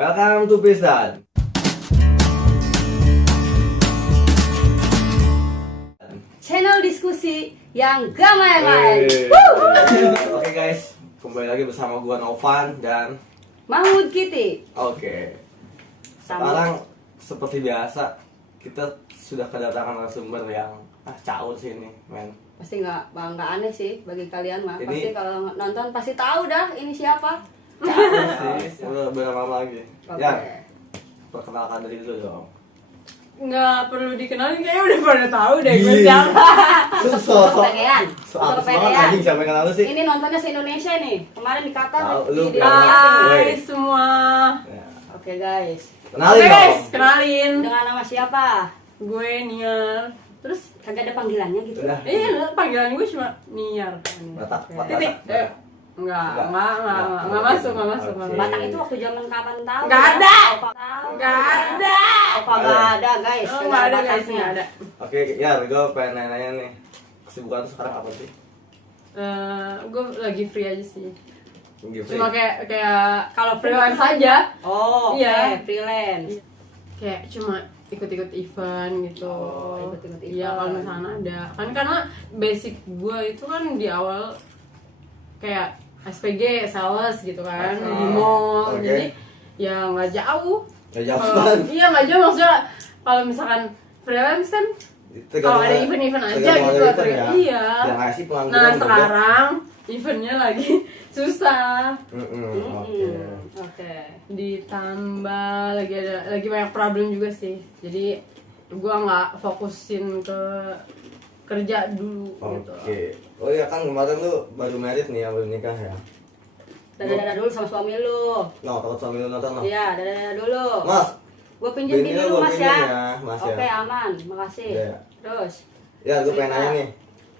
Welcome to Pisdan. Channel diskusi yang gak main-main. Oke guys, kembali lagi bersama gua Novan dan Mahmud Kitty. oke. Sekarang seperti biasa kita sudah kedatangan narasumber yang caur sih ini, men. Pasti nggak aneh sih bagi kalian mah. Ini- Pasti kalau nonton pasti tahu dah ini siapa. Caur sih, udah berapa lama lagi. Oke. Ya, perkenalkan diri dulu dong. Nggak perlu dikenalin, kayaknya udah pada tahu deh gue Iya. siapa. Lu Kepedean. apa banget anjing, siapa yang kenal lu sih? Ini nontonnya se-Indonesia nih. Kemarin di Qatar Tahu, di lu di- berapa? Hai Woi. semua. Ya. Oke guys. Kenalin Oke dong. guys, kenalin. Dengan nama siapa? Gue Niar. Terus Kagak ada panggilannya gitu. Udah. panggilan gue cuma Niar. Batak, Oke. Batak. Titik. Enggak masuk. Oke. Batak itu waktu zaman kapan tahu? Nggak ya? ada. Oh, tahu. Nggak ada. Oh, kagak ada guys. Oh, Kagak nggak ada guys, batasnya. nggak ada. Oke, ya gue pengen nanya nih. Kesibukan lu sekarang apa sih? Gue lagi free aja sih. Gitu. Cuma kayak Kalau freelance aja. Oh, oke, Iya. freelance. Kayak cuma ikut-ikut event gitu. Oh, ikut-ikut Iya, event. kalau misalnya ada. Kan karena basic gue itu kan di awal kayak SPG, sales gitu kan, di mall. Oke. Jadi ya nggak jauh. Nggak jauh Kalau- kan? Iya, nggak jauh, maksudnya kalau misalkan freelance kan kalau ada event-event aja gitu. Iya. Yang ngasih pengangguran. Nah, juga. sekarang eventnya lagi susah. Oke. Oke. Ditambah lagi banyak problem juga sih, jadi gua nggak fokusin ke kerja dulu gitu. Oke. Oh iya kan kemarin lu baru married nih ya, baru nikah ya. Dadah dulu sama suami lu. No, takut suami lu nonton no. Iya, dadah dulu. Mas, Gue pinjem Bini gini lu dulu gua Mas pinjem ya. ya, Mas ya. Oke, aman. Makasih. Iya. Terus. ya gue pengen Cerita. nanya nih.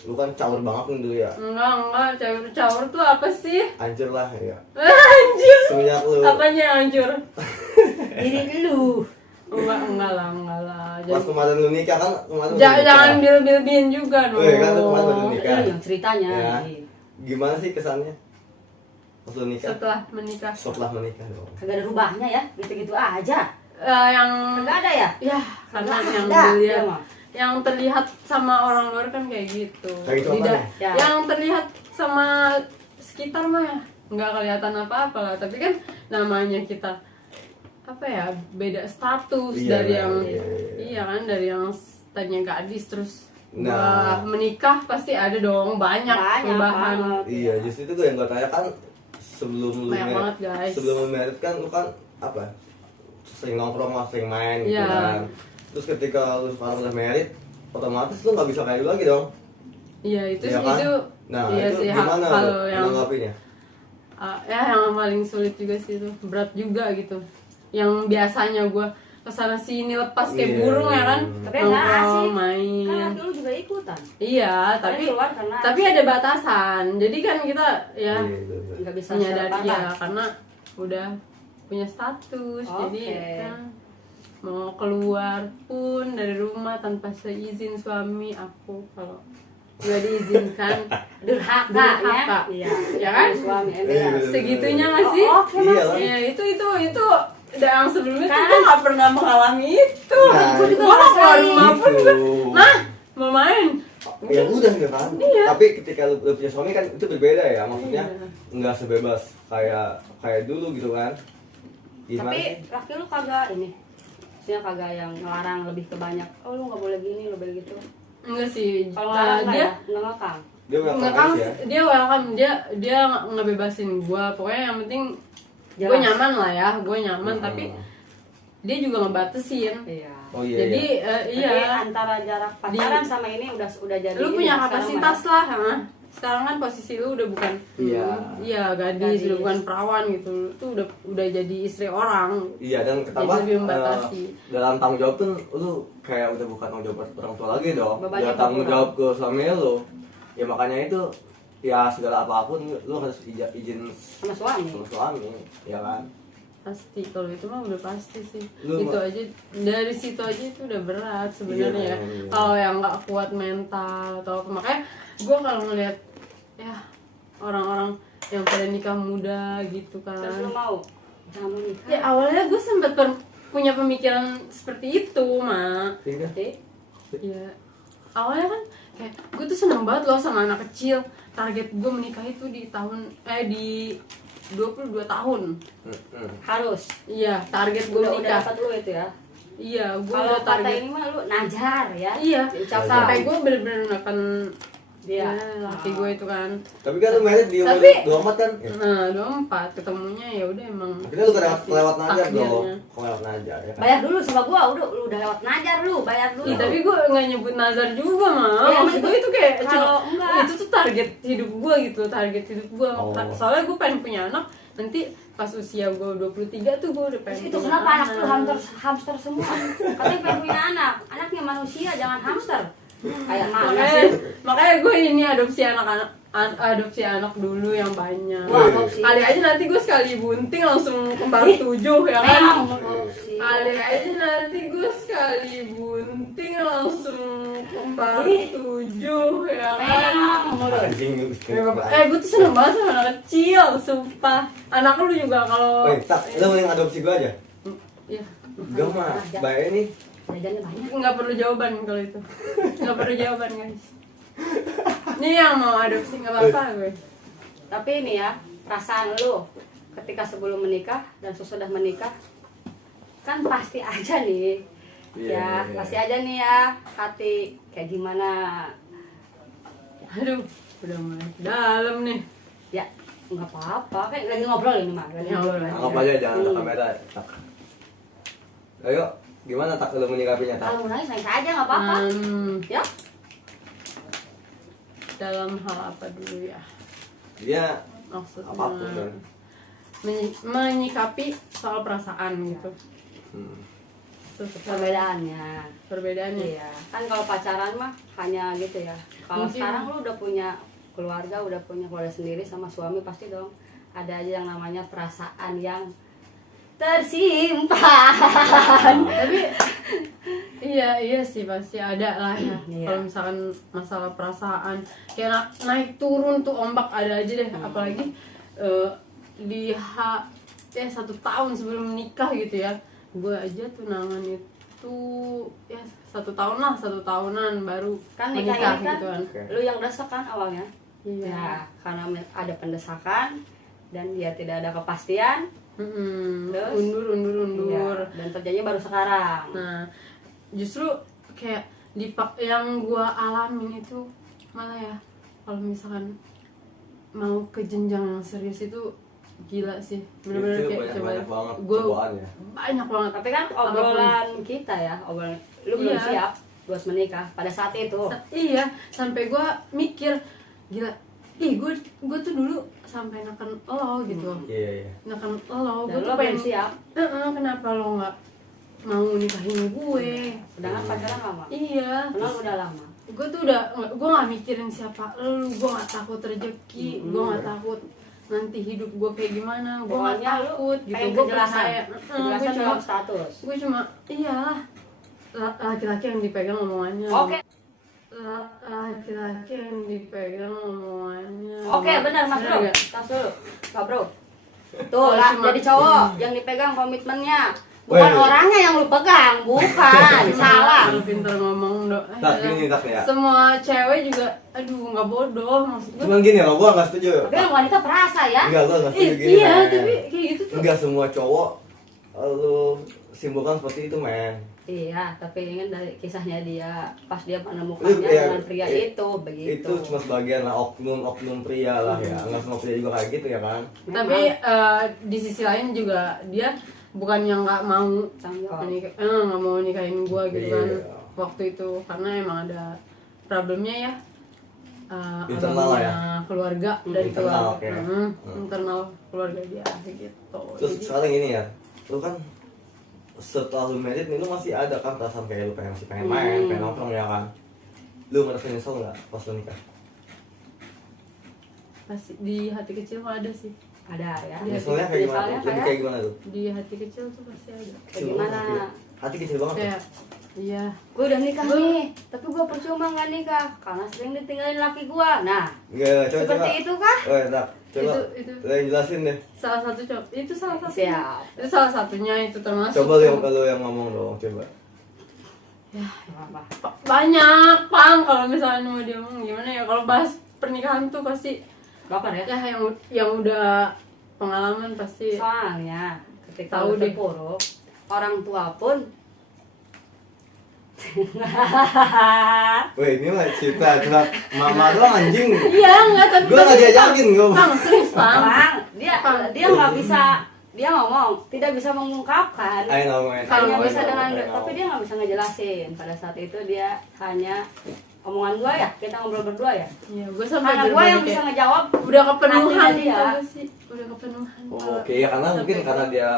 Lu kan caur banget nih dulu ya. Enggak, caur tuh apa sih? Hancur lah ya. Anjir, Semenjak lu apanya yang hancur? Diri lu. Enggak lah. pas Jadi, kemarin lu nikah kan kemarin lu jangan nikah. bil-bilin juga dong. Weh, kan lu kemarin baru nikah. Iya, ceritanya. Ya. Iya. Gimana sih kesannya? Pas lu nikah? Setelah menikah. Setelah menikah dong. Kagak ada rubahnya ya, gitu-gitu aja. Yang Kagak ada ya? ya karena Kagak yang ada, dilihat iya, mah. yang terlihat sama orang luar kan kayak gitu. Kayak gitu Tidak, apanya? Ya. yang terlihat sama sekitar mah ya nggak kelihatan apa-apa lah. Tapi kan namanya kita apa ya, beda status Iya, dari yang iya. iya kan, dari yang tadinya gadis terus Nah. menikah pasti ada dong banyak perubahan. banget. Iya, justru itu yang gue tanya kan sebelum lu Banyak banget, guys. sebelum lu married kan lu kan apa? Sering nongkrong lah, sering main gitu Iya. kan. Terus ketika lu sekarang udah married, otomatis lu nggak bisa kayak dulu lagi dong. Iya itu Iya sih kan? itu. Nah, Iya itu sih gimana hal lu yang menanggapinya? ya yang paling sulit juga sih itu, berat juga gitu. Yang biasanya gue kesana sini lepas kayak Iya. burung ya kan, Tapi enggak asik. nongkrong, Kan main. laki lu juga ikutan. Iya, Kalian tapi keluar karena ada batasan. Jadi kan kita ya Iya, betul. nggak bisa menyadari ya sebatas. karena udah punya status. Jadi Oke. ya, mau keluar pun dari rumah tanpa seizin suami aku, kalau nggak diizinkan durhaka, Durhaka. ya. Ya kan? Suami Iya, ember. bener. segitunya nggak sih? Oh, oke, Iya Mas. lah. Ya itu yang sebelumnya tuh Kan? gue nggak pernah mengalami itu. Nah, Gue itu mau keluar rumah pun Gitu. nah mau main. Ya udah ya kan. Iya. Tapi ketika lu punya suami kan itu berbeda ya, maksudnya Iya. nggak sebebas kayak dulu gitu kan. Gimana Tapi sih? laki lu kagak ini. Maksudnya kagak yang ngelarang lebih ke banyak. Oh, lu nggak boleh gini, lu boleh gitu. Enggak sih. Kalau ngelarang enggak dia ya? Enggak ngekang. Dia udah ngekang ya. dia welcome, dia ngebebasin gue. Pokoknya yang penting gue Jelas. nyaman lah ya, gue nyaman. Hmm. Tapi dia juga ngebatesin. Iya. Oh iya. Jadi iya. iya. Tapi antara jarak pacaran sama ini udah jadi Lu ini, punya sekarang kapasitas mah. lah, ha? Sekarang kan posisi lu udah bukan Iya. gadis, Gadis. udah bukan perawan gitu. Lu tuh udah jadi istri orang. Iya, dan ketambah lebih membatasi. dalam tanggung jawab tuh lu kayak udah bukan tanggung jawab orang tua lagi dong. Bebannya Udah tanggung berkurang. jawab ke suami lu. Ya makanya itu ya segala apapun lu harus izin Sama suami. sama suami, ya kan? Pasti, kalau itu mah udah pasti sih. Lu Itu aja, dari situ aja itu udah berat sebenarnya ya. Iya. Kalau yang nggak kuat mental atau apa, makanya gue kalau ngeliat ya orang-orang yang pada nikah muda gitu kan. Terus lu mau? Jangan mau nikah. Ya awalnya gue sempat punya pemikiran seperti itu, Mak. Iya. Ya awalnya kan kayak gue tuh seneng banget loh sama anak kecil. Target gue menikah itu di di 22 tahun. Harus. Iya, target gue Udah menikah. dapat lu itu ya. Iya, gue Kalau udah kata target. ini mah lu najar ya. Iya, Ucapkan. sampai gue bener-bener akan Iya. laki gue itu kan. Tapi kan lu merit di umur Tapi- 24 kan? Ya. Nah, 24 ketemunya ya udah emang. Akhirnya lu kelewat najar Takdirnya. dong. Kelewat najar ya kan? Bayar dulu sama gua, lu udah lewat najar lu, bayar dulu. Iya, tapi gue nggak nyebut nazar juga mah. Ya, Maksud gue itu kayak kalau enggak. itu tuh target hidup gue gitu, target hidup gue. Oh. Soalnya gue pengen punya anak. Nanti pas usia gue 23 tuh gue udah pengen Terus itu punya kenapa anak lu hamster semua? Katanya pengen punya anak. Anaknya manusia, jangan hamster. Kayak mana Makanya, sih? makanya gue ini adopsi adopsi anak dulu yang banyak. Gua adopsi. Kali aja nanti gue sekali bunting langsung kembar 7 ya kan. Memang adopsi. Kali aja nanti gue sekali bunting langsung kembar 7 ya kan. Memang mulut. Anjing lu. Gue tuh seneng banget sama anak kecil, sumpah. Anak lu juga kalau Woi, tak, lu yang adopsi gua aja. ya Gua mah bayar nih. Jajannya banyak. nggak perlu jawaban kalau itu, nggak perlu jawaban guys. Ini yang mau adopsi nggak apa-apa gue. Tapi ini ya, perasaan lu ketika sebelum menikah dan sesudah menikah kan pasti aja nih. Iya, iya. Pasti aja nih ya hati kayak gimana. Aduh, udah mulai dalam nih. Ya, nggak apa-apa. Kan lagi ngobrol ini mah. Lagi Ya, ngobrol. ngobrol. Anggap aja jangan ada kamera. Tak. Ayo, gimana tak lu menyikapinya tak? Kalau mau nangis nangis aja nggak apa-apa. Ya, Dalam hal apa dulu ya? Dia Maksudnya apapun kan. menyikapi soal perasaan gitu. Hmm. perbedaannya. Perbedaannya. Iya. Kan kalau pacaran mah hanya gitu ya. Kalau Mungkin. sekarang lu udah punya keluarga sendiri sama suami pasti dong ada aja yang namanya perasaan yang tersimpan. Tapi iya sih pasti ada lah ya. Iya. Kalau misalkan masalah perasaan kayak naik turun tuh ombak ada aja deh. Apalagi di 1 tahun sebelum menikah gitu ya. Gue aja tunangan itu ya 1 tahun lah, 1 tahunan baru Kan nikah menikah ini kan gitu kan. lu yang desek kan awalnya. Iya. Ya, karena ada pendesakan dan dia tidak ada kepastian. Terus? Undur. Iya, dan terjadinya baru sekarang. Nah, justru kayak yang gua alamin itu malah ya kalau misalkan mau ke jenjang yang serius itu gila sih. Bener-bener Itu kayak banyak banget gua cobaan ya. banyak banget. Tapi kan obrolan kita ya, obrolan lu belum Iya. siap buat menikah pada saat itu. Iya, sampai gua mikir gila. Gue tuh dulu sampai neken lo gitu. Iya. Neken lo, Dan gue lo tuh belum pengen siap. Kenapa lo nggak mau nikahin gue? Sedangkan pacaran lama. Iya. Kenal udah lama. Gue tuh gue nggak mikirin siapa lu, gue nggak takut rezeki, gue nggak takut nanti hidup gue kayak gimana, gue nggak Pokoknya lu takut gitu. pengen Gue kejelasan. percaya. Kejelasan dalam status. Gue cuma iyalah laki-laki yang dipegang omongannya. Oke. Laki-laki yang dipegang omongannya. Oke, benar Mas Bro. Benar nggak? Tas dulu. Kak Bro. Tuh lah, Cuma- jadi cowok yang dipegang komitmennya. Bukan Weh. orangnya yang lu pegang, bukan. Salah. Lu pintar ngomong dok. Tak, gini tak ya. Semua cewek juga, aduh nggak bodoh maksud gue. Cuman gini loh, gua nggak setuju. Tapi yang wanita perasa ya. Enggak, gua nggak setuju gini. Iya, men. tapi kayak gitu tuh. Enggak semua cowok lu simpulkan seperti itu, men. Iya, tapi ingin dari kisahnya dia pas dia menemukannya Iya, dengan pria iya. itu begitu. Itu cuma sebagian lah oknum pria lah ya. Enggak semua pria juga kayak gitu ya kan. Tapi di sisi lain juga dia bukan yang nggak mau Tanggung jawab. nggak mau nikahin gue gitu kan Iya. waktu itu karena emang ada problemnya ya Internal lah ya. keluarga dari Internal, keluarga. oke. Internal keluarga dia gitu. Terus Jadi, sekarang gini ya, lu kan setelah lu married nih lu masih ada kan perasaan kayak lu masih pengen main, pengen nongkrong ya kan. Lu ngerasa nyesel nggak pas lu nikah? pasti di hati kecil mah ada sih, Ada ya. Iya. Nyeselnya kayak gimana? Nyeselnya Lebih kayak gimana tuh? di hati kecil tuh pasti ada Kayak gimana? Hati kecil banget. kayak Iya. Gue udah nikah nih, tapi gue percuma nggak nikah karena sering ditinggalin laki gue. Nah, Enggak, coba seperti itu kah? Tak, coba. Itu. Lo yang jelasin deh. Salah satu itu salah satu. Siap. Itu salah satunya itu termasuk. Coba lo yang ngomong dong, coba. Ya, Apa? banyak Pang kalau misalnya mau dia ngomong gimana ya, kalau bahas pernikahan tuh pasti Baper ya? ya yang udah pengalaman pasti Soalnya ketika Tahu lu deh. terpuruk, orang tua pun Weh, ini mah cerita mama doang anjing. iya enggak, tapi Gua nggak diajakin gua. Pang serius Pang. Bang, dia nggak bisa, dia ngomong tidak bisa mengungkapkan. Ayo ngomongin. Kalau Hanya nggak bisa Ayo dengan, ngomong. tapi dia nggak bisa ngejelasin. Pada saat itu dia hanya omongan gua ya, kita ngobrol berdua ya. Iya, gue sampai Karena gua yang berbagai bisa kayak, ngejawab. udah kepenuhan hatinya dia. tau gak sih, udah kepenuhan. Oh, oke, ya karena mungkin karena dia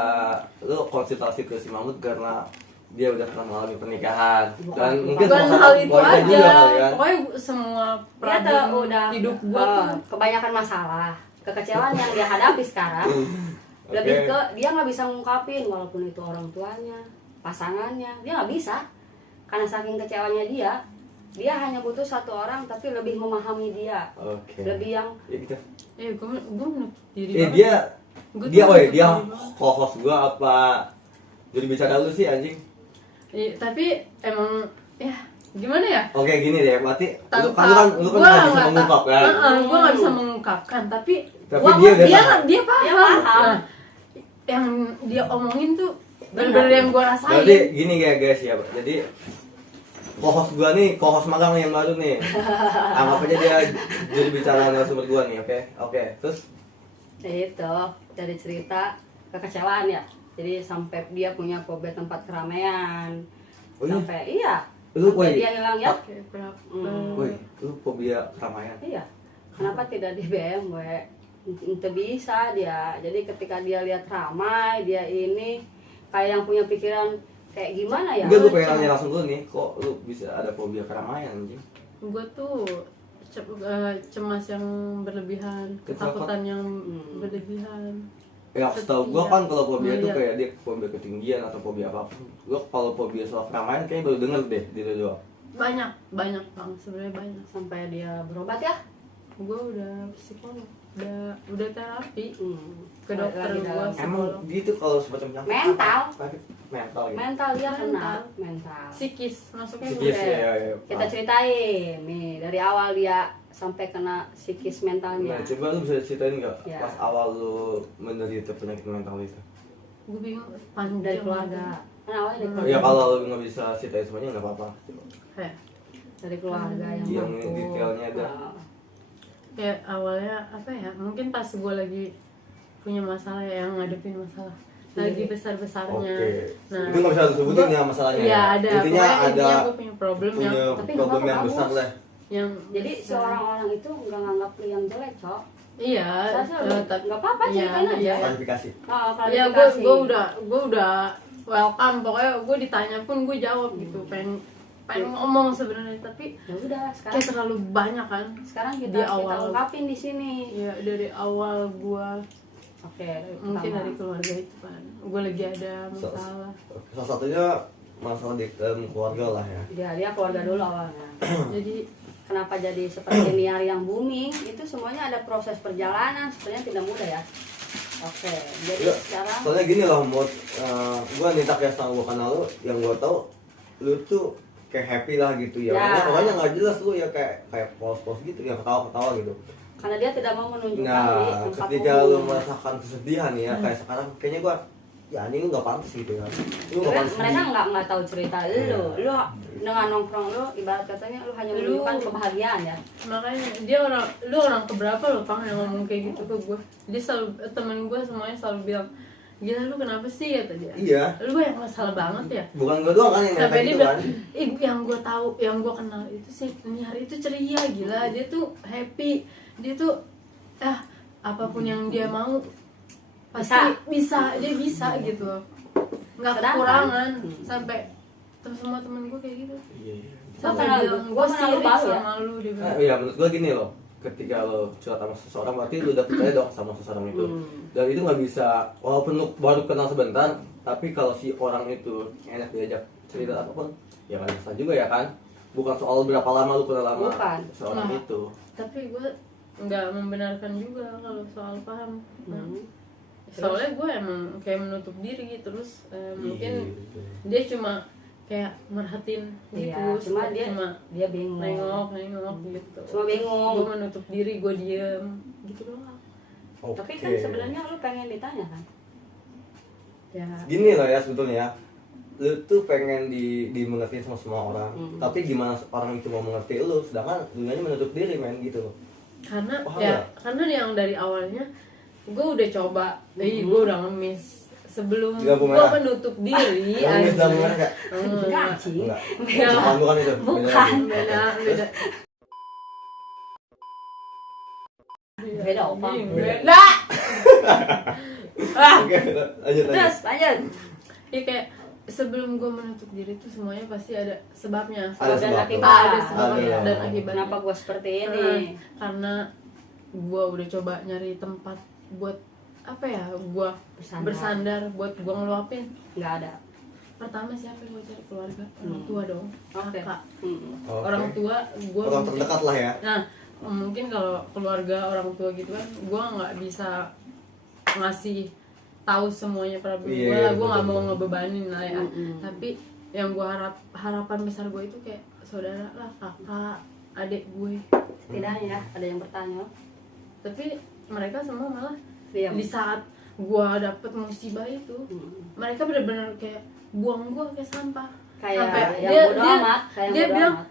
lu konsultasi ke si Mahmud karena dia udah pernah mengalami pernikahan dan mungkin bukan salah hal satu itu poinnya aja, juga kali kan. pokoknya semua Dia problem tuh udah hidup gua tuh kebanyakan masalah, kekecewaan yang dia hadapi sekarang. Lebih Oke. ke dia nggak bisa ngungkapin walaupun itu orang tuanya, pasangannya, dia nggak bisa. Karena saking kecewanya dia hanya butuh satu orang tapi lebih memahami dia. Oke. Lebih yang Ya gitu. gue menutup diri Eh banget. dia Gua tuh dia menutup dia diri banget. co-host gua apa jadi bicara lu sih anjing? Iya, tapi emang ya gimana ya, Oke gini deh, berarti lu tanpa kan gua nggak bisa nggak mengungkapkan. gue nggak bisa mengungkapkan, tapi Tapi gua- dia udah dia paham. dia paham. Dia paham. Nah, yang dia omongin tuh Benar. benar-benar yang gue rasain. Berarti gini ya guys ya, jadi co-host gua nih, co-host magang nih yang baru nih. Anggap aja dia jadi bicara narasumber gua nih, oke? Oke, terus itu dari cerita kekecewaan ya. Jadi sampai dia punya fobia tempat keramaian. Oh iya? Sampai iya. Lu Sampai woi, dia hilang ya. Kayak berapa? woi, lu fobia keramaian. Iya. Kenapa tidak di BMW? Itu bisa dia. Jadi ketika dia lihat ramai, dia ini kayak yang punya pikiran kayak gimana ya? Enggak, gue pengen nanya langsung dulu nih, kok lu bisa ada fobia keramaian anjing? Gue tuh cemas yang berlebihan, ketakutan yang berlebihan. Ya setahu gua kan kalau fobia itu Iya. kayak dia fobia ketinggian atau fobia apapun. Gua kalau fobia soal keramaian kayaknya baru denger deh di lu doang. Banyak Bang, sebenarnya banyak. Sampai dia berobat ya? Gue udah psikolog, udah terapi ke Lagi dokter gue. dalam- Emang gitu kalau semacam penyakit Mental. apa? Mental gitu. Mental dia kena Mental. mental. Psikis masuknya Psikis gue. ya, ya. Kita ceritain nih dari awal dia sampai kena psikis mentalnya. Nah, coba lu bisa ceritain nggak Ya. pas awal lu menderita penyakit mental itu? Gue bingung panjang Dari keluarga. Kan awalnya dari keluarga. Ya kalau lu nggak bisa ceritain semuanya nggak apa-apa. Kayak, Dari keluarga yang Yang mampu. detailnya ada. Nah, kayak awalnya apa ya? Mungkin pas gue lagi punya masalah ya, yang ngadepin masalah lagi besar-besarnya. Oke. Nah, Itu nggak bisa disebutin ya masalahnya. Iya ada. Intinya Pokoknya ada gue punya problem yang punya tapi problem nggak yang apa-apa, besar bagus. lah. yang jadi besar. seorang orang itu nggak nganggap lu yang jelek, Cok. Iya. Nggak apa-apa, iya, ceritain aja. iya. Klarifikasi. Oh, Ya klarifikasi. gue udah welcome, pokoknya gue ditanya pun gue jawab gitu, pengen ngomong sebenarnya, tapi Ya udah, kayak sekarang terlalu banyak kan. sekarang di kita awal. ungkapin di sini. Ya dari awal gue Oke, mungkin pertama. dari keluarga itu kan, gue lagi ada masalah. Salah satunya masalah di dalam keluarga lah ya. dia keluarga dulu awalnya. Jadi Kenapa jadi seperti Niar yang booming? Itu semuanya ada proses perjalanan, sebenarnya tidak mudah ya. Oke, jadi Iya. sekarang Soalnya gini loh, Mut, gue nita kayak sama gue kenal lu, yang gue tau lu tuh kayak happy lah gitu ya. Ya. Makanya nggak jelas lu ya kayak pos-pos gitu, yang ketawa-ketawa gitu. karena dia tidak mau menunjukkan di Nah, tempat ketika lu umum. merasakan kesedihan ya, kayak sekarang kayaknya gue, ya ini lu nggak pantas gitu kan. Lu nggak pantas. Mereka nggak tahu cerita Iya. lu dengan nongkrong lu ibarat katanya lu hanya Lu- menunjukkan kebahagiaan ya. makanya dia orang keberapa loh Pang yang ngomong kayak gitu ke gue. Dia selalu, temen gue semuanya selalu bilang, gila lu kenapa sih, kata dia. Iya. Lu banyak masalah banget ya. Bukan gue doang kan yang Sampai nanya dia gitu bilang, kan. yang gue tahu, yang gue kenal itu sih Niar itu ceria, gila, dia tuh happy, dia tuh apapun yang dia mau pasti bisa, dia bisa gitu loh, nggak Sedangkan, kekurangan. Sampai semua temen gue kayak gitu. Iya, iya. Gua Sampai kenal bilang lu- gue gua kenal lu sirik baru ya. sama lu, dia bilang. Iya, menurut gue gini loh. ketika lo curhat sama seseorang berarti lo udah percaya dong sama seseorang itu. Dan itu nggak bisa, walaupun lo baru kenal sebentar, tapi kalau si orang itu enak diajak cerita apapun, ya kan bisa juga ya kan. Bukan soal berapa lama lo kenal lama Bukan. seseorang Nah. itu. Tapi gue nggak membenarkan juga kalau soal paham. Soalnya gue emang kayak menutup diri terus mungkin Iya. dia cuma kayak merhatiin gitu, Iya, cuma dia bingung. nengok gitu. Cuma bingung. Gue menutup diri, gue diem gitu doang. Oke. Tapi kan sebenarnya lu pengen ditanya kan? Ya Gini loh ya sebetulnya ya, lu tuh pengen dimengerti sama semua orang, tapi gimana orang itu mau mengerti lu, sedangkan dunianya menutup diri men gitu loh. karena Paham ya nggak? karena yang dari awalnya gue udah coba, gue udah ngemis sebelum Di lampu gue merah. menutup diri. Nangis dalam merah nggak? Enggak, Ci. Enggak. Beda. Bukan itu. Beda Bukan. lagi. Beda. Beda opang. Beda. Oke, lanjut. Terus lanjut. Ya kayak sebelum gue menutup diri tuh semuanya pasti ada sebabnya. Ada Dan sebab. akibat. Ada sebabnya Ada. dan akibatnya. Kenapa gue seperti ini? Karena gue udah coba nyari tempat buat apa ya, gue bersandar buat gue ngeluapin. Nggak ada. Pertama siapa yang gue cari? Keluarga, orang tua dong, Oke. kakak. Oke. Orang tua gue Orang terdekat lah ya. nah mungkin kalau keluarga orang tua gitu kan gue nggak bisa ngasih tahu semuanya problem gue Iya, lah, gue nggak betul, mau betul. ngebebanin lah ya. Tapi yang gue harapan besar gue itu kayak saudara lah, kakak, adik gue. Setidaknya ada yang bertanya. Tapi mereka semua malah Diam. di saat gue dapet musibah itu mereka benar-benar kayak buang gue kayak sampah. Kayak Sampai yang bodo amat, kayak dia bodo bilang amat.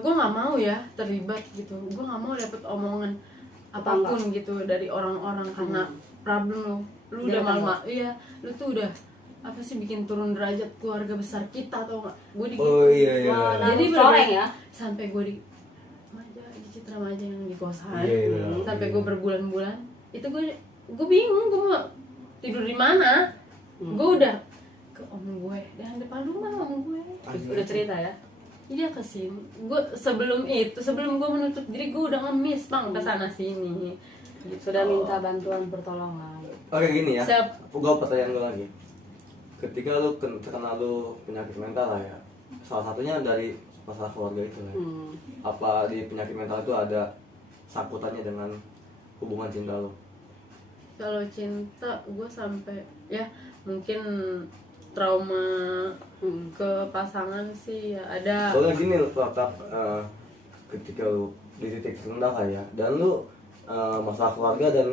gue nggak mau ya terlibat gitu, gue nggak mau dapet omongan apapun gitu dari orang-orang karena problem lu Dia udah tetangga. malu, iya lu tuh udah apa sih bikin turun derajat keluarga besar kita atau nggak, gue di Oh iya iya. Wah, Jadi jadi bener-bener coreng ya. sampai gue di Citra Maja yang di kosan. Iya, iya, Sampai iya. gue berbulan-bulan itu gue bingung gue mau tidur di mana. Gue udah ke om gue dan depan rumah om gue. Udah cerita ya. Dia kesini, gue sebelum gue menutup diri gue udah ngemis bang kesana sini. Gitu. Sudah minta bantuan pertolongan. Oke gini ya. Siap. Gue pertanyaan gue lagi. Ketika lu terkena lu penyakit mental lah ya, salah satunya dari masalah keluarga itu ya. Apa di penyakit mental itu ada sangkutannya dengan hubungan cinta lu? Kalau cinta gue sampai ya mungkin trauma ke pasangan sih ya ada. Soalnya gini lu tetap ketika lu di titik terendah lah ya, dan lu masalah keluarga dan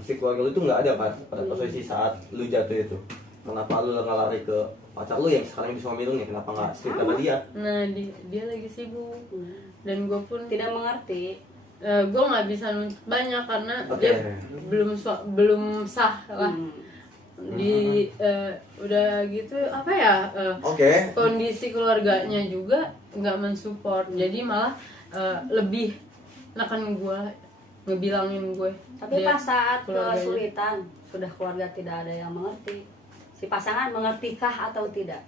si keluarga lu itu nggak ada kan pada posisi saat lu jatuh itu. Kenapa lu nggak lari ke pacar lu yang sekarang bisa memilih nih? Kenapa nggak cerita sama dia? Nah dia lagi sibuk dan gue pun Tidak mengerti. gue nggak bisa nuntut banyak karena Oke. dia belum sah lah di udah gitu apa ya Oke. kondisi keluarganya juga nggak mensupport jadi malah lebih neken gue ngebilangin gue. Tapi Dia pas saat keluarganya. kesulitan sudah keluarga tidak ada yang mengerti. Si pasangan mengertikah atau tidak?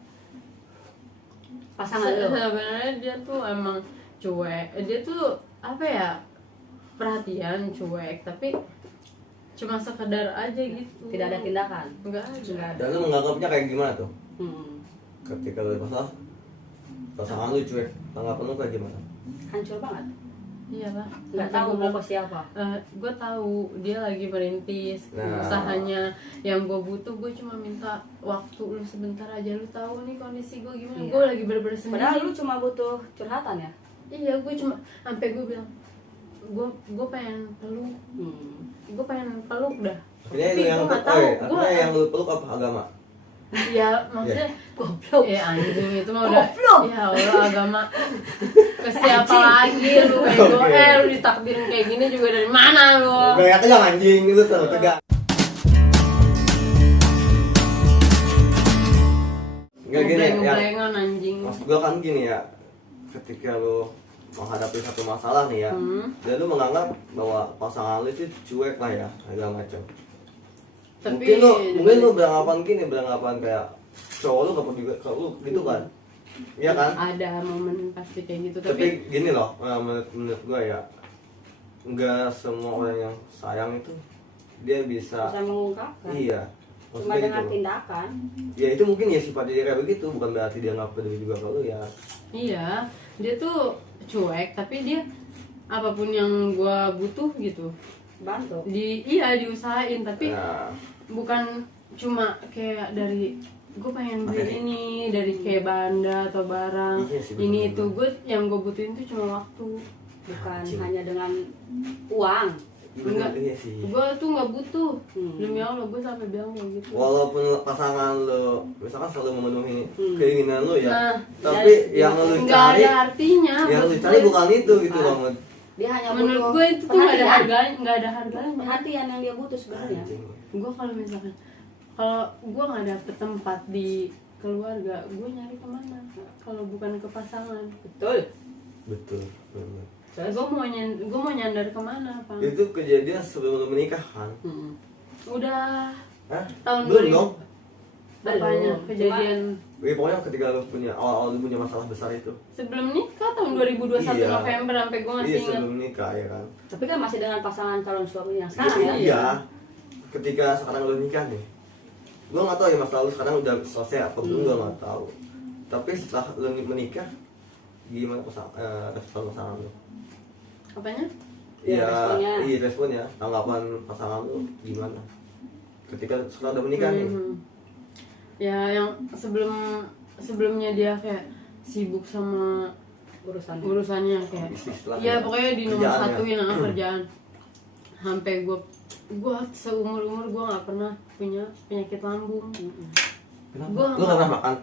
Pasangan lu. Sebenarnya dia tuh emang cuek, dia tuh apa ya perhatian cuek tapi cuma sekedar aja gitu. Tidak ada tindakan. Enggak ada. Enggak ada. Dan lu menganggapnya kayak gimana tuh? Hmm. Ketika lu masalah pasangan lu cuek, tanggapan lu kayak gimana? Hancur banget. Iya lah. Nggak tahu mau ke siapa. Gue tahu dia lagi merintis Nah. usahanya, yang gue butuh gue cuma minta waktu lu sebentar aja, lu tahu nih kondisi gue gimana. Iya. Gue lagi bener-bener Padahal sendiri. lu cuma butuh curhatan ya. Iya, gue cuma sampai gue bilang gue pengen peluk, gue pengen peluk dah. Akhirnya Tapi lu yang gue nggak tahu, akhirnya yang lu peluk apa agama? ya maksudnya Goblok. ya anjing itu mah udah Goblok. ya Allah agama ke siapa lagi lu bego. Oke. Lu ditakdirin kayak gini juga dari mana lu? Kayak tegang anjing itu tuh tegang. Enggak gini ya. Bleng-blengan anjing. Maksud gua kan gini ya. Ketika lu menghadapi satu masalah nih ya, dan lu menganggap bahwa pasangan lu itu cuek lah ya, segala macam. Tapi Mungkin lu beranggapan kayak cowok lu gak perlu juga kalau lu gitu kan, iya kan? ada momen pasti kayak gitu Tapi gini loh, menurut gua ya, nggak semua orang yang sayang itu dia bisa. Bisa mengungkapkan. Iya. Cuma Maksudnya dengan gitu. tindakan. Ya itu mungkin ya sifat dia kayak begitu, bukan berarti dia nggak peduli juga kalau ya. Iya, dia tuh cuek tapi dia apapun yang gua butuh gitu Bantu. diusahain, tapi Nah, bukan cuma kayak dari gue pengen beli Oke. ini dari kayak banda atau barang Iya sih, ini bener-bener. itu, gue yang gue butuhin tuh cuma waktu. Bukan Anjing. hanya dengan uang. Enggak. iya sih. Gue tuh nggak butuh, Hmm. demi Allah gue sampai bilang kayak gitu. Walaupun pasangan lo misalkan selalu memenuhi Hmm. keinginan lo ya, Nah, tapi yang lo nggak cari, ada artinya yang buat lo cari gue. bukan itu gitu Ah. loh. Mod. Dia hanya Menurut butuh gue itu tuh nggak ada perhatian. harganya, nggak ada harganya. Perhatian yang dia butuh sebenarnya. Anjing. Gue kalau misalkan kalau gue nggak dapet tempat di keluarga, gue nyari kemana kalau bukan ke pasangan? Betul. Betul. Bener. Gue mau nyandar kemana, Pak? Itu kejadian sebelum lo menikah kan? Hmm. Udah Hah? tahun Belum 2000. dong? Apanya? Belum. Kejadian Ya, pokoknya ketika lo punya awal-awal lo punya masalah besar itu. sebelum nikah tahun 2021 Iya. November sampai gue masih Iya ingat. sebelum nikah ya kan. Tapi kan masih dengan pasangan calon suami yang sekarang Iya, ya. iya. Ketika sekarang lo nikah nih, gue nggak tahu ya masalah lo sekarang udah selesai apa belum, gue nggak tahu. Tapi setelah lo menikah, gimana respon pasangan lo? Apanya? Ya, Iya, responnya. iya responnya, tanggapan pasangan lo gimana? Ketika setelah udah menikah nih, Mhm. Ya yang sebelumnya dia kayak sibuk sama Urusannya. urusannya kayak istilahnya. ya pokoknya di nomor Kerjaan ya. satuin kerjaan. Sampai gue seumur gue nggak pernah punya penyakit lambung. Mm-mm. Kenapa? Gua Lo nggak- nggak pernah makan?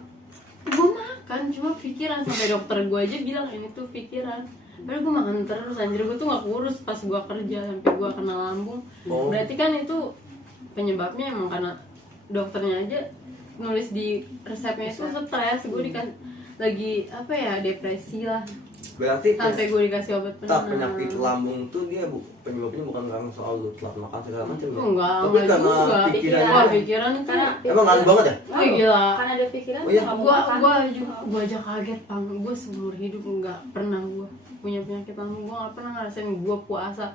Gue makan cuma pikiran, sampai dokter gue aja bilang ini tuh pikiran. Padahal gue makan terus, anjir gue tuh gak kurus pas gue kerja sampai gue kena lambung. Oh. Berarti kan itu penyebabnya emang karena dokternya aja nulis di resepnya itu stres. Gue dikasih lagi apa ya, depresi lah, Berarti sampai gue dikasih obat tak penenang. penyakit lambung tuh dia penyebabnya bukan karena soal lu telat makan segala macam ya. Enggak, Tapi enggak karena juga. pikiran. Wah, pikiran itu Karena Emang ngaruh banget ya? Wih, gila. Karena ada pikiran Oh iya. dia nggak mau makan. Gua aja kaget, Pang. Gue seumur hidup nggak pernah gue punya penyakit lambung. Gue nggak pernah ngerasain gue puasa.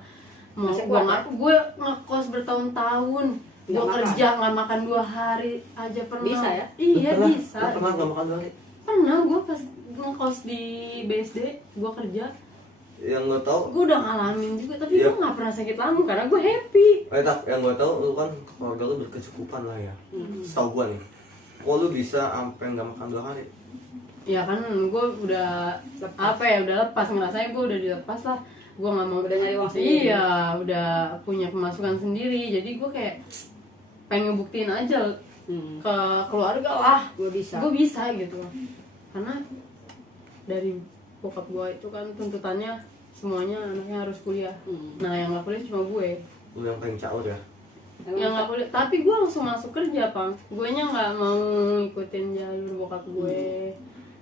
Mau Masih gue kuat, gue ngekos bertahun-tahun. Gue Nggak makan. kerja nggak makan 2 hari aja pernah. Bisa ya? Iya Lu pernah? bisa. Lu pernah nggak makan 2 hari? Pernah gue pas ngekos di BSD, gue kerja. Yang gue tahu, Gue udah ngalamin juga, tapi Iya. gue nggak pernah sakit lambung karena gue happy. tak yang gue tahu lu kan keluarga lu berkecukupan lah ya. Setahu gue nih, kok lu bisa sampai nggak makan 2 hari? Ya kan gue udah apa ya, udah lepas, ngerasain gue udah dilepas lah. Gue nggak mau Udah nyari uang sendiri. Iya, udah punya pemasukan sendiri. Jadi gue kayak pengen ngebuktiin aja ke keluarga lah, Gue bisa. gue bisa gitu. Karena dari bokap gue itu kan tuntutannya semuanya anaknya harus kuliah. Nah yang nggak kuliah cuma gue. Lu yang paling caur ya. Yang nggak kuliah, tapi gue langsung masuk kerja, Pang. Gue nya nggak mau ngikutin jalur bokap gue.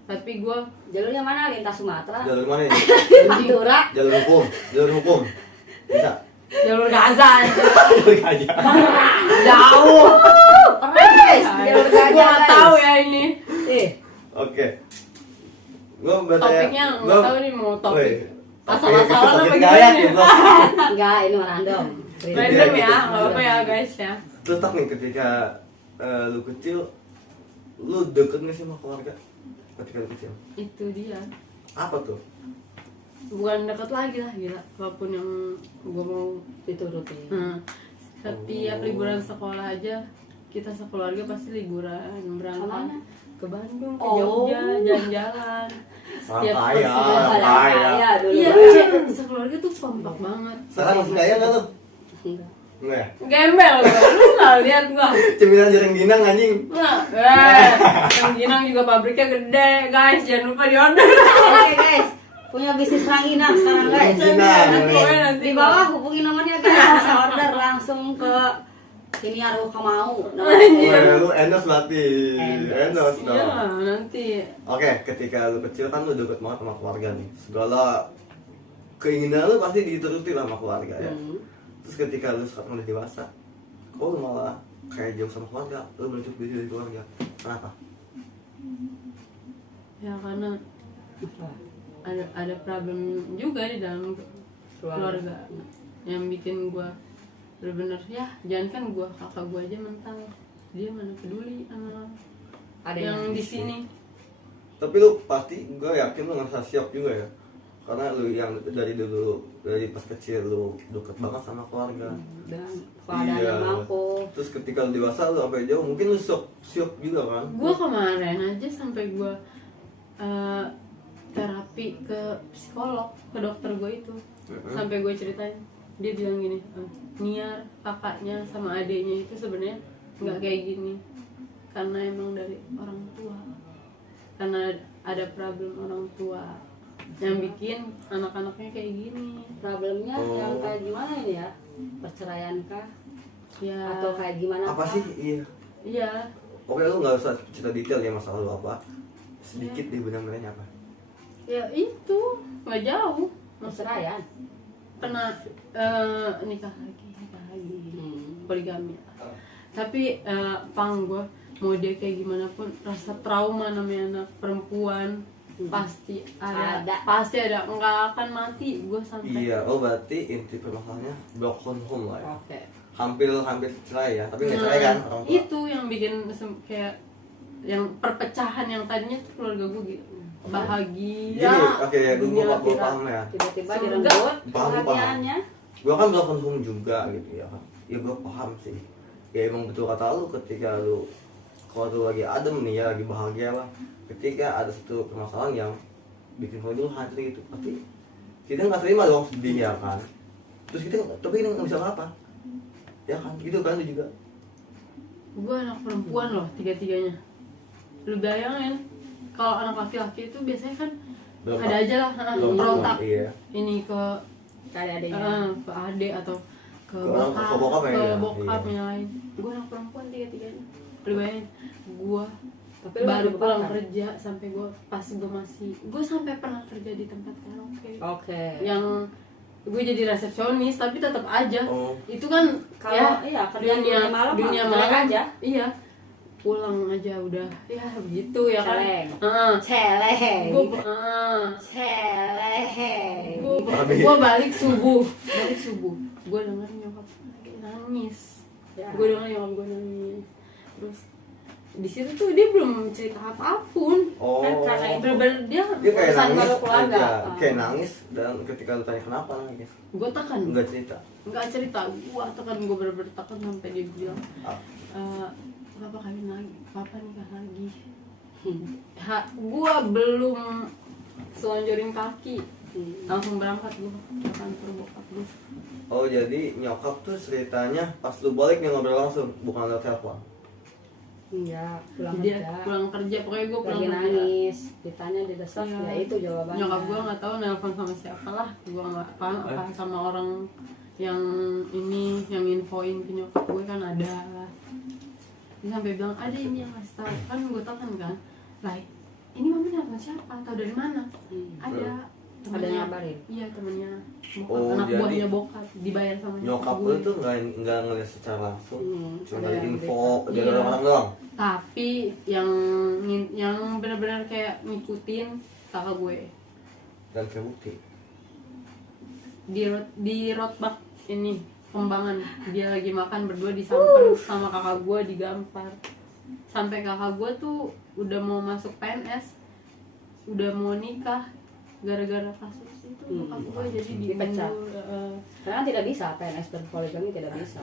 Tapi gue Jalurnya mana? Lintas Sumatera. Jalur mana ini? Pantura. Jalur hukum, jalur hukum. Bisa. jalur Gaza aja. Jalur aja. Jauh. Keren guys. Jalur Gue gajah nggak guys. tahu ya ini. Oke. Gue bertanya. Topiknya nggak tahu nih mau topik Woi, asal-asalan apa topik gimana gayak nih? ya, Bro. Enggak, ini mah random. Random ya, nggak apa ya guys ya. Terus tak nih ketika lu kecil, lu deket nggak sih sama keluarga? Ketika lu kecil, Itu dia. apa tuh? Bukan deket lagi lah, gila. Apapun yang gue mau. Diturutin. Setiap liburan sekolah aja kita sekeluarga pasti liburan, berangkat Kemana? ke Bandung, ke Oh. Jogja, jalan-jalan. Setiap Orang kaya, persiapan. orang kaya. Ya, dulu. Iya, sekeluarga tuh kompak banget. Sekarang masih kaya nggak lu? Enggak. Enggak ya? Gembel gua, lu nggak lihat gua? Cemilan jarang ginang anjing. Nggak, yang Ginang juga pabriknya gede, guys. Jangan lupa di order. Oke guys, punya bisnis ranginang sekarang guys. Ranginang. Nanti di bawah hubungi nomornya guys, bisa order langsung ke sini Aruh Kamau. Wah, lu enos berarti. Enos Iya, dong. nanti. Oke, ketika lu kecil kan lu deket banget sama keluarga nih. Segala keinginan lu pasti dituruti lah sama keluarga ya. Terus ketika lu sekarang udah dewasa, kok lu malah kayak jauh sama keluarga, lu menutup diri dari keluarga. Kenapa? Ya karena ada problem juga di dalam keluarga yang bikin gue bener-bener ya, jangan kan gue, kakak gue aja mental, dia mana peduli sama Ada yang di sini. Tapi lu pasti, gue yakin lu ngerasa siap juga ya, karena lu yang dari dulu, dari pas kecil lu deket banget sama keluarga. dan keadaan yang mampu. Terus ketika lu dewasa lu sampai jauh, mungkin lu shock juga kan? Gue kemarin aja sampai gue terapi ke psikolog, ke dokter gue itu, sampai gue ceritain, dia bilang gini, Niar kakaknya sama adiknya itu sebenarnya nggak kayak gini, karena emang dari orang tua, karena ada problem orang tua yang bikin anak-anaknya kayak gini. Problemnya yang kayak gimana ini ya? Perceraian kah? Ya Atau kayak gimana? Apa kah? sih? Iya. iya, Oke, lu nggak usah cerita detail ya masalah lu apa. Sedikit deh benang-benangnya apa. ya itu nggak jauh, Perceraian. pernah nikah lagi poligami. Tapi pang gue mau dia kayak gimana pun, rasa trauma namanya anak perempuan pasti ada, pasti ada, nggak akan mati gue sampai. Iya, oh berarti inti permasalahannya broken home lah ya. Oke. Hampir cerai ya, tapi nggak cerai kan orang tua. Itu yang bikin kayak yang perpecahan yang tadinya tuh keluarga gue gitu bahagia. Gini, oke ya, dunia gue akhirat. paham ya. Tiba-tiba Surga. direnggut Paham. kebahagiaannya. Gue kan broken home juga gitu ya kan. Ya gue paham sih. Ya emang betul kata lu, ketika lu kalau lu lagi adem nih ya, lagi bahagia lah, ketika ada satu permasalahan yang bikin keluarga lu hancur gitu, pasti kita nggak terima dong, sedih ya kan. Terus tapi kita nggak bisa apa, ya kan, gitu kan lu juga. Gue anak perempuan loh, tiga-tiganya. Lu bayangin kalau anak laki-laki itu biasanya kan Berontak. ada aja lah berontak, Iya. ini ke Kayak adanya. ke adik atau ke Ke bokap ya, iya. bokap yang lain. Gue anak perempuan tiga-tiganya. Lu bayangin, gue Tapi lu baru nggak pulang beban. kerja sampai gue sampai pernah kerja di tempat karaoke Oke. yang gue jadi resepsionis, tapi tetap aja Oh. itu kan Kalau iya kerjaan dunia malam mah dunia jelek malam aja. iya, pulang aja udah ya begitu ya kan. Celeng. Celeng. Celeng. Tapi- Gue balik subuh gue denger nyokap lagi nangis. Ya. Gue denger nyokap gue nangis, terus di situ tuh dia belum cerita apapun. Oh. Kan karena itu Bener-bener dia Dia kayak urusan nangis baru keluarga. aja, Ah. kayak nangis, dan ketika lu tanya kenapa nangis, gue tekan, nggak cerita. nggak cerita, gue tekan, gue bener-bener tekan sampai dia bilang Ah. papa kawin lagi, papa nikah lagi. Gue belum selonjorin kaki langsung berangkat gue ke kantor bokap gue. Oh jadi nyokap tuh ceritanya pas lu balik nih ngobrol langsung, bukan lewat telepon. Iya, pulang Dia kerja. pulang kerja, pokoknya gue pulang Lagi kerja. nangis, ditanya didesak, Iya. ya itu jawabannya. Nyokap gue nggak tahu nelpon sama siapa lah, gue nggak paham apa sama orang yang ini yang infoin ke nyokap gue kan ada lah. Dia sampai bilang ada ini yang ngasih tahu, kan gue tahu kan lah ini mama nelpon siapa, tahu dari mana? Ada Ada temennya. yang ngabarin. Iya, temennya bokap, Oh, anak jadi buahnya bokap dibayar sama Nyokap gue. lu tuh nggak ngeliat secara langsung, cuma ada dari yang info berita. dari Iya. orang doang. Tapi yang benar-benar kayak ngikutin kakak gue Dan terbukti. di Rotbak ini Kembangan, dia lagi makan berdua disamper sama kakak gue, digampar sampai kakak gue tuh udah mau masuk PNS, udah mau nikah gara-gara kasus itu. Kakak gue jadi Dipecat. diundur. Karena tidak bisa PNS berpoligami, tidak bisa.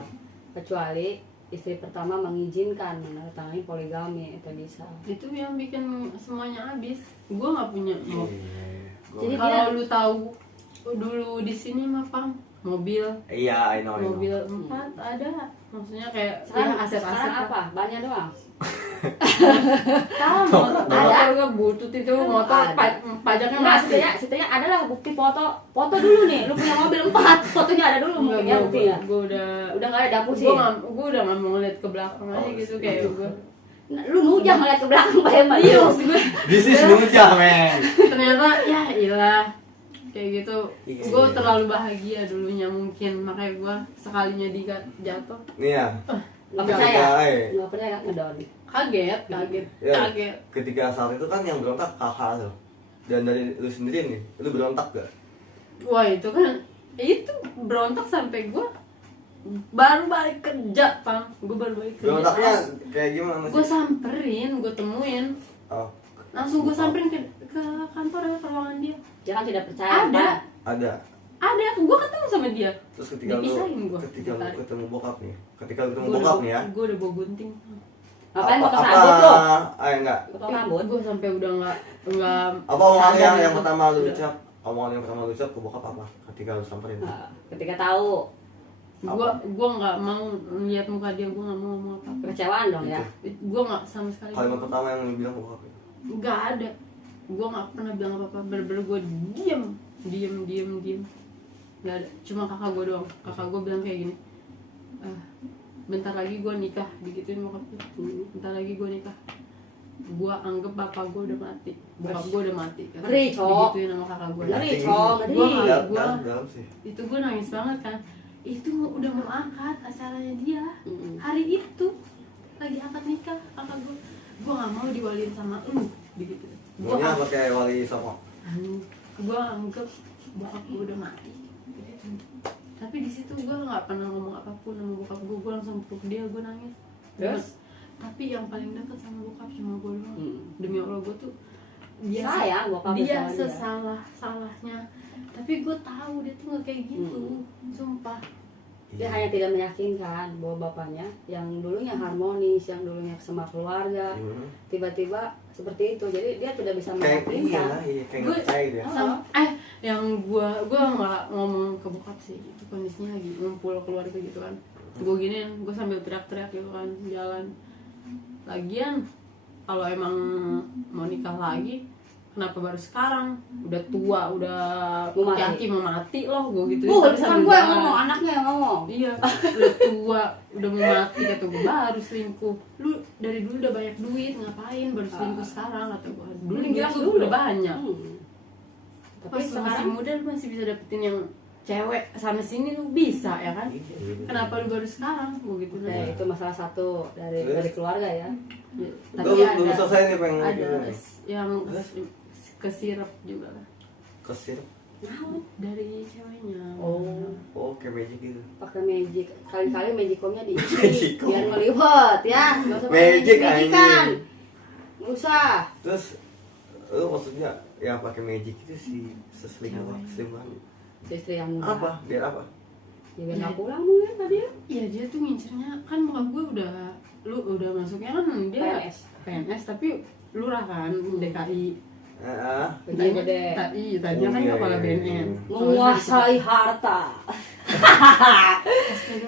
Kecuali istri pertama mengizinkan menandatangani poligami, itu bisa. Itu yang bikin semuanya habis. Gue nggak punya mau. Jadi Kalau lu tahu dulu di sini mah Pang, mobil Iya, I know. mobil 4 ada, maksudnya kayak Sekarang, ya, aset-aset sekarang apa? Bannya doang. Tahu motor Ada. gue butut itu Kan motor ada. pajaknya Enggak, masih. setidaknya adalah bukti foto. Foto dulu nih, lu punya mobil 4, fotonya ada dulu mungkin ya buktinya. Gue udah Udah nggak ada dapur sih. gue udah nggak mau ngeliat ke belakang aja gitu kayak gue. Lu nujah ngeliat ke belakang bayang Iya maksud gue This is Nujah, man. ternyata ya ilah kayak gitu. Iya. Gue terlalu bahagia dulunya mungkin, makanya gue sekalinya jatuh Nih ya. Nggak Enggak. percaya, Percaya. nggak percaya ngedon. kaget Ya, kaget. ketika saat itu kan yang berontak kakak lo. Dan dari lu sendiri nih, lu berontak gak? Wah itu kan itu berontak sampai gue baru balik kerja, Pang. Gue baru balik kerja. Berontaknya kayak gimana Gue sih? samperin, gue temuin, Oh, langsung gue samperin ke kantor ya, ke ruangan dia. Dia kan tidak percaya. Ada, ada. gue ketemu sama dia. Terus ketika lu Dipisahin gua. ketemu bokap nih. Ketika lu ketemu bokap nih ya. Gue udah bawa gunting. Ngapain potong rambut lo? Enggak. Potong rambut. Gue sampai udah nggak Apa omongan sadar yang gitu. pertama lu Udah. ucap? Omongan yang pertama lu ucap ke bokap apa? Ketika lu samperin. Nah, ketika tahu Gue nggak mau lihat muka dia, gue nggak mau ngomong apa. kekecewaan dong ya. Gue nggak sama sekali. Kalimat pertama yang lu bilang ke bokap itu. Nggak ada. Gue nggak pernah bilang apa-apa. Bener-bener gue diem. Nggak ada. Cuma kakak gue doang. Kakak gue bilang kayak gini. Bentar lagi gue nikah, digituin bokap gue. Bentar lagi gue nikah. Gue anggap bapak gue udah mati, bokap gue udah mati. Ngeri, Cok. Digituin sama kakak gue. Ngeri, Cok, ngeri. Dalam sih. Itu gue nangis banget kan. Itu udah mau akad acaranya dia. Mm-mm. Hari itu lagi akad nikah kakak gue. Gue nggak mau diwaliin sama lu, begitu. Maunya pakai wali songo. Gue anggap bokap gue udah mati. Tapi di situ gue nggak pernah ngomong apapun sama bokap gue langsung peluk dia, gue nangis. Terus? Tapi yang paling dekat sama bokap cuma gue doang. Hmm. Demi Allah gue tuh Sayang bokap lu dia sama dia. sesalah-salahnya. Tapi gue tahu dia tuh nggak kayak gitu, sumpah. Dia hanya tidak meyakinkan bahwa bapaknya yang dulunya harmonis, yang dulunya sama keluarga, Gimana? tiba-tiba seperti itu. Jadi dia tidak bisa Kayak iya meyakinkan. lah, iya kayak Gue- nggak percaya gitu ya. Yang gue nggak ngomong ke bokap sih, itu kondisinya lagi ngumpul keluarga gitu kan. Gue giniin, gue sambil teriak-teriak gitu kan, jalan. Lagian kalau emang mau nikah lagi, kenapa baru sekarang? Udah tua, udah Mau mati. kaki mau mati loh, gue gitu. Bukan gue yang ngomong, anaknya yang ngomong. Iya, udah tua, udah mau mati, kata gue baru selingkuh. Lu dari dulu udah banyak duit, ngapain baru selingkuh sekarang, kata gue. Dulu Mending duit bilang tuh dulu. udah banyak. Tapi Pas lu masih sekarang muda lu masih bisa dapetin yang cewek sana sini lu bisa ya kan? Kenapa lu baru sekarang? Gue gitu. ya, itu masalah satu dari keluarga ya. Ya, Gue belum selesai nih pengen ada ngomong. yang kesirap juga lah Kesir. dari ceweknya. Oh, Kayak magic gitu. pakai magic. Kali-kali magicomnya diisi Magicom. biar ngeliwat ya. Nggak usah pakai Magic, magic-magican. anjing. Nggak usah. Terus lu maksudnya yang pakai magic itu si seselingkuhan Si istri yang muda. apa? Biar apa? Ya biar nggak pulang mungkin tadi ya. Iya dia tuh ngincernya kan bokap gue lu udah masuknya kan dia PNS tapi lurah kan DKI. Gaji gede. Tadinya kan kepala BNN. Menguasai harta.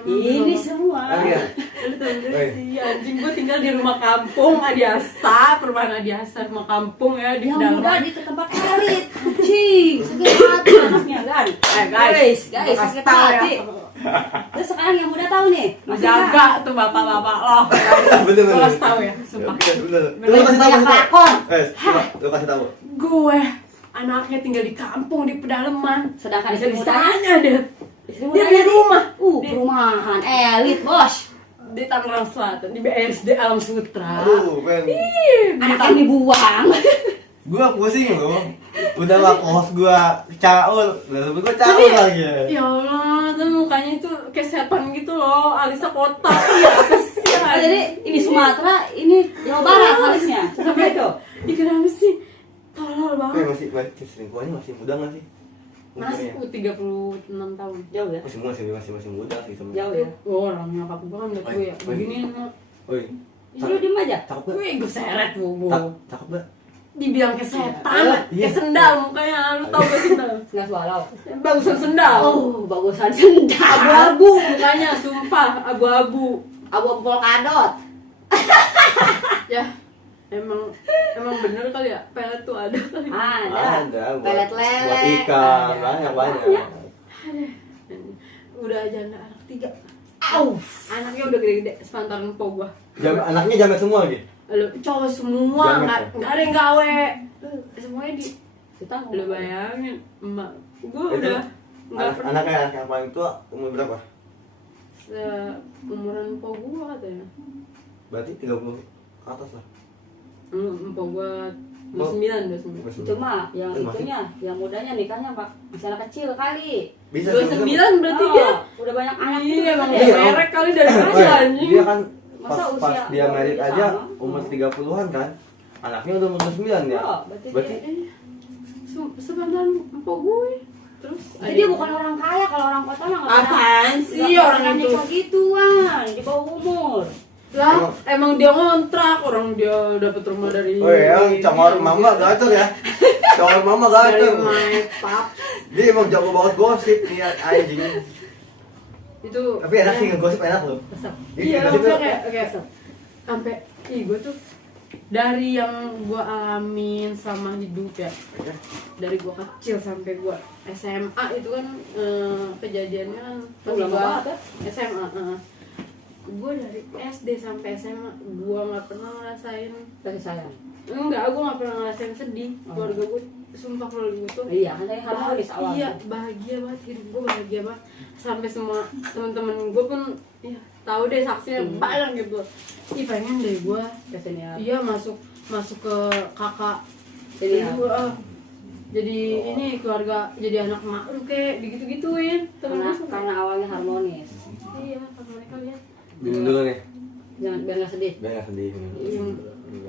Ini semua. Iya. Lu tau gak sih anjing gue tinggal di rumah kampung Adiasa, perumahan Adiasa rumah kampung ya di Yang dalam. muda di tempat elit. Anjing, sakit hati anaknya kan. Guys, sakit hati. Terus sekarang yang muda tahu nih. Lu jaga tuh bapak-bapak lo. Bener Gue harus tahu ya, sumpah. Bener. Lu banyak lakon. Lu kasih tahu. Gue anaknya tinggal di kampung di pedalaman. Sedangkan Bisa istri mudanya bisanya deh. istri Dia mudanya di rumah. perumahan elit, Bos. Di Tangerang Selatan di BSD Alam Sutra. Men. Anaknya dibuang. Gua pusing loh. Udah lah kos gua caul. Lalu gua caul lagi. Ya Allah, tuh mukanya itu kayak setan gitu loh, alisnya kotak. Iya, kesian. Oh, jadi ini Sumatera, ini Jawa Barat harusnya. Seperti itu. Ih, kenapa sih? Tolol banget. Masih selingkuhannya masih muda nggak sih? Masih 36 tahun. Jauh ya? Masih muda sih sebenarnya. Jauh ya? Oh, orang nyokap gue kan udah tua ya. Begini nih. Oi. Lu diem aja. Cakep gak? Gue seret bu. Cakep gak? Dibilang kayak setan, Iya. kayak sendal mukanya. Lu tau gak sendal? Nggak swallow. Bagusan sendal. Oh, bagusan sendal. Abu-abu mukanya, sumpah abu-abu. Abu polkadot. Ya, emang bener kali ya pelet tuh ada kali. Ada. buat- Pelet lele. Buat ikan, Ada. banyak. Udah janda anak 3. Auf. Anaknya udah gede-gede, sepantaran po gua. Anaknya jamet semua lagi. Lu cowok semua, Jamet, nggak ada yang gawe. Semuanya Kita lu bayangin, emak gua Itu udah nggak pernah anak yang paling tua umur berapa? umuran po gua katanya. Berarti 30 ke atas lah. Po gua 29. Cuma yang Masih- itunya, yang mudanya nikahnya Pak masih anak kecil kali. Bisa 29 berarti Oh, dia. udah banyak anak Iya, gitu emang kan udah ya. Iya. merek kali dari mana Weh, anjing. dia kan Masa pas usia dia merit sama? aja umur 30-an kan. Anaknya udah umur 9 ya. Oh, berarti dia- Sepantaran empok gue. Terus Jadi dia bukan orang kaya, kalau orang kota mah nggak Apaan pernah- sih nggak orang pernah itu? nikah gituan di bawah umur. lah, emang dia ngontrak, orang dia dapat rumah dari Oh ya, camar mama gacor ya. Camar mama dari gacor. my pap. Dia emang jago banget gosip nih anjing. Itu Tapi enak sih ngegosip enak loh. Iya, Ngegosip maksudnya tuh- kayak sampai gue tuh dari yang gue alamin sama hidup ya, dari gue kecil sampai gue SMA itu kan kejadiannya kan pas Lama gua banget ya. SMA. Gue dari SD sampai SMA gue nggak pernah ngerasain, Kasih sayang. enggak, gue nggak pernah ngerasain sedih. Keluarga gue, sumpah keluarga gue tuh Iya, kan tadi harmonis awalnya. iya, bahagia banget, hidup gue bahagia banget. Sampai semua teman-teman gue pun ya tahu deh, saksinya banyak gitu. Ih, pengen deh gue Kesini ya. iya masuk ke kakak Sini ya. gua, jadi ini keluarga, jadi anak mak lu kayak digitu-gituin temen gue Karena awalnya harmonis. iya sama mereka lihat. Minum dulu nih. Jangan biar nggak sedih. Biar nggak sedih.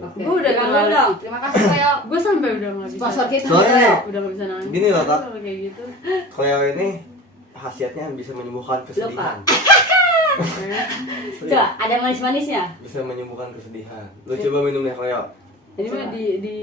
Oke. Gua udah Jangan kenal. dong. Terima kasih kayak Gue sampai udah nggak bisa, sponsor kita. Soalnya nih, udah nggak bisa nangis. Gini loh, Kak. Kalau kayak gitu. Cleo ini khasiatnya bisa menyembuhkan kesedihan. Coba, ada manis-manisnya. Bisa menyembuhkan kesedihan. Lu coba minum deh Cleo. Ini mah di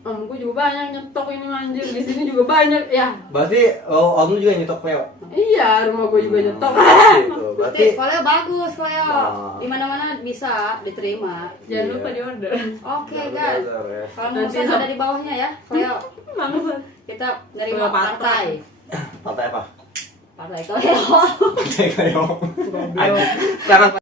om gue juga banyak nyetok ini manjir, di sini juga banyak ya. Berarti om lu juga nyetok Cleo. Iya, rumah gue juga nyetok. Gitu. Berarti Kalau bagus, kalau Nah. di mana-mana bisa diterima. Jangan Iya. lupa di order. Oke guys, kalau mau Nanti pesan sama- ada di bawahnya ya. Kalau Langsung. kita nerima Kalau partai. partai, partai apa? partai Cleo. Partai Cleo. Anjing. Sekarang